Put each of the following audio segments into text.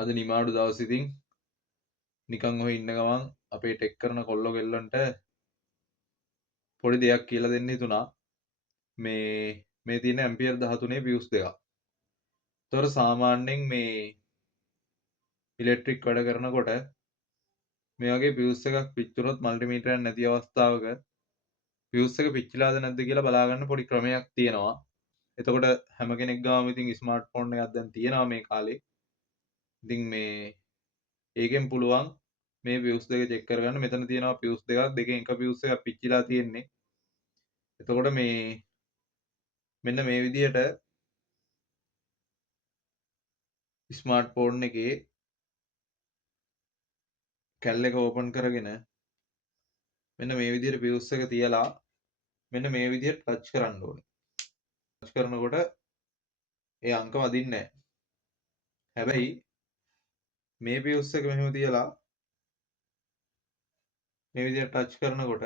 අද නිමාඩු දවස් ඉතින් නිකන් ඔහේ ඉන්න ගමන් අපේ ටෙක් කරන කොල්ලෝ කෙල්ලන්ට පොඩි දෙයක් කියලා දෙන්න හිතුණා. මේ තියෙන ඇම්පියර් 13 පියුස් දෙකක්. ඒතොර සාමාන්‍යයෙන් මේ ඉලෙක්ට්‍රික් වැඩ කරනකොට මේ වගේ පියුස් එකක් පිච්චුනොත් මල්ටිමීටරයක් නැති අවස්ථාවක පියුස් එක පිච්චිලාද නැද්ද කියලා බලාගන්න පොඩි ක්‍රමයක් තියෙනවා. එතකොට හැම කෙනෙක් ගාම ඉතින් ස්මාර්ට්ෆෝන් එකක් දැන් තියෙනවා මේ කාලේ. ඉතින් මේ ඒකෙන් පුළුවන් මේ පියුස් දෙක චෙක් කරගන්න. මෙතන තියෙනවා පියුස් දෙකක්. දෙකෙන් එක පියුස් එකක් පිච්චිලා තියෙන්නේ. එතකොට මේ මෙන්න මේ විදිහට ස්මාර්ට්ෆෝන් එකේ කැල් එක ඕපන් කරගෙන මෙන්න මේ විදිහට පියුස් එක තියලා මෙන්න මේ විදිහට ටච් කරන්න ඕනේ. ටච් කරනකොට ඒ අංක වදින්නේ නැහැ. හැබැයි මේ පියුස් එක මෙහෙම තියලා මේ විදිහට ටච් කරනකොට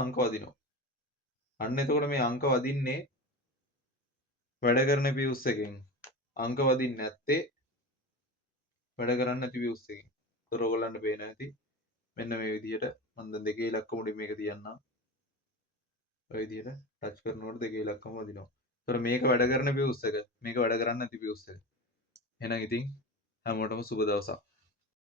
අංක වදිනවා. අන්න එතකොට මේ අංක වදින්නේ වැඩ කරන පියුස් එකෙන්. අංක වදින්නේ නැත්තේ වැඩ කරන්නේ නැති පියුස් එකෙන්. ඒතර ඔයගොල්ලන්ට පේනවා ඇති. මෙන්න මේ විදිහට මම දැන් දෙකේ ඉලක්ක මුලින් මේක තියන්නම්. ඔය විදිහට ටච් කරනකොට දෙකේ ඉලක්කම වදිනවා. ඒතර මේක වැඩ කරන පියුස් එක. මේක වැඩ කරන්නේ නැති පියුස් එක. එහෙනම් ඉතින් හැමෝටම සුබ දවසක්.